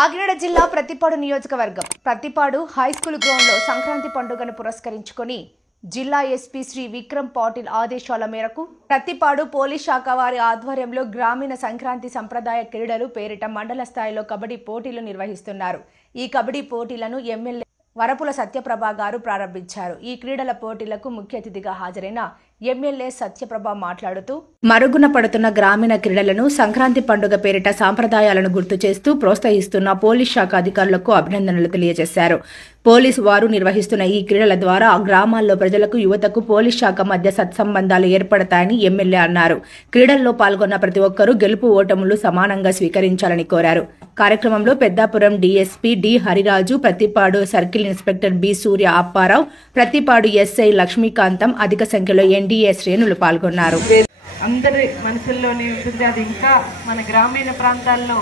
కాకినాడ జిల్లా ప్రతిపాడు నియోజకవర్గం Prathipadu high school ground లో సంక్రాంతి పండుగను పురస్కరించుకొని జిల్లా ఎస్పీ శ్రీ విక్రమ్ పాటిల్ ఆదేశాల మేరకు ప్రతిపాడు పోలీస్ శాఖ వారి ఆధ్వర్యంలో గ్రామీణ సంక్రాంతి సంప్రదాయ క్రీడలు పేరిట మండల స్థాయిలో కబడ్డీ పోటీలు నిర్వహిస్తున్నారు। ఈ కబడ్డీ పోటీలను ఎమ్మెల్యే వరపుల సత్యప్రభ గారు ప్రారంభించారు। ఈ క్రీడల పోటీలకు ముఖ్య అతిథిగా హాజరైన ఎమ్మెల్యే సత్యప్రభ మాట్లాడుతూ మరుగున పడుతున్న గ్రామీణ క్రీడలను సంక్రాంతి పండుగ పేరిట సాంప్రదాయాలను గుర్తు చేస్తూ ప్రోత్సహిస్తున్న పోలీస్ శాఖ అధికారులకు అభినందనలు తెలియజేశారు। పోలీసు వారు నిర్వహిస్తున్న ఈ క్రీడల ద్వారా గ్రామాల్లో ప్రజలకు యువతకు పోలీస్ శాఖ మధ్య సత్సంబంధాలు ఏర్పడతాయని ఎమ్మెల్యే అన్నారు। క్రీడల్లో పాల్గొన్న ప్రతి ఒక్కరూ గెలుపు ఓటములు సమానంగా స్వీకరించాలని కోరారు। కార్యక్రమంలో Peddapuram DSP D Hariraju, Prathipadu circle inspector B Surya Apparao, Prathipadu SI Lakshmikantham అధిక సంఖ్యలో ఎన్డీఏ శ్రేణులు పాల్గొన్నారు। అందరి మనసుల్లోనే ఉంటుంది, అది ఇంకా మన గ్రామీణ ప్రాంతాల్లో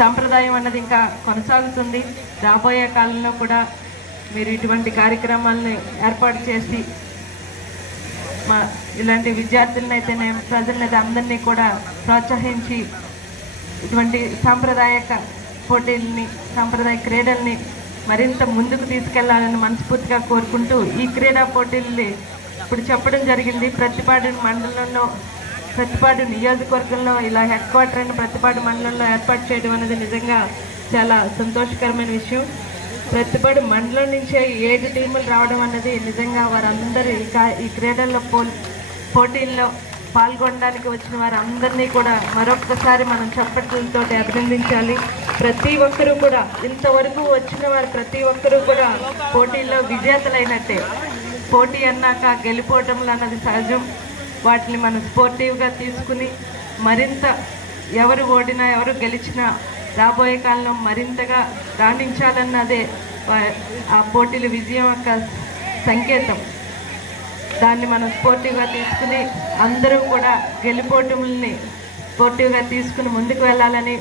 సాంప్రదాయం అన్నది ఇంకా కొనసాగుతుంది। రాబోయే కాలంలో కూడా మీరు ఇటువంటి కార్యక్రమాలను ఏర్పాటు చేసి ఇలాంటి విద్యార్థులనైతేనే ప్రజలనైతే అందరినీ కూడా ప్రోత్సహించి ఇటువంటి సాంప్రదాయక పోటీలని సాంప్రదాయ క్రీడల్ని మరింత ముందుకు తీసుకెళ్లాలని మనస్ఫూర్తిగా కోరుకుంటూ ఈ క్రీడా పోటీల్ని ఇప్పుడు చెప్పడం జరిగింది। ప్రతిపాడు మండలంలో ప్రతిపాడు నియోజకవర్గంలో ఇలా హెడ్ క్వార్టర్ అయిన ప్రతిపాడు మండలంలో ఏర్పాటు చేయడం అనేది నిజంగా చాలా సంతోషకరమైన విషయం। ప్రతిపాడు మండలం నుంచే 7 టీములు రావడం అనేది నిజంగా వారందరూ ఈ క్రీడల్లో పోటీల్లో పాల్గొనడానికి వచ్చిన వారందరినీ కూడా మరొకసారి మనం చప్పట్లతో అభినందించాలి। ప్రతి ఒక్కరూ కూడా ఇంతవరకు వచ్చిన వారు ప్రతి ఒక్కరూ కూడా పోటీల్లో విజేతలైనట్టే। పోటీ అన్నాక గెలిపోవటంలో అన్నది సహజం, వాటిని మనం స్పోర్టివ్గా తీసుకుని మరింత ఎవరు ఓడినా ఎవరు గెలిచినా రాబోయే కాలంలో మరింతగా రాణించాలన్నదే ఆ పోటీల విజయం యొక్క సంకేతం। దాన్ని మనం స్పోర్టివ్గా తీసుకుని అందరూ కూడా గెలిపోవటంని స్పోర్టివ్గా తీసుకుని ముందుకు వెళ్ళాలని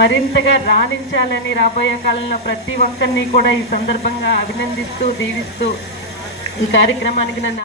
మరింతగా రాణించాలని రాబోయే కాలంలో ప్రతి ఒక్కరిని కూడా ఈ సందర్భంగా అభినందిస్తూ దీవిస్తూ ఈ కార్యక్రమానికి నన్ను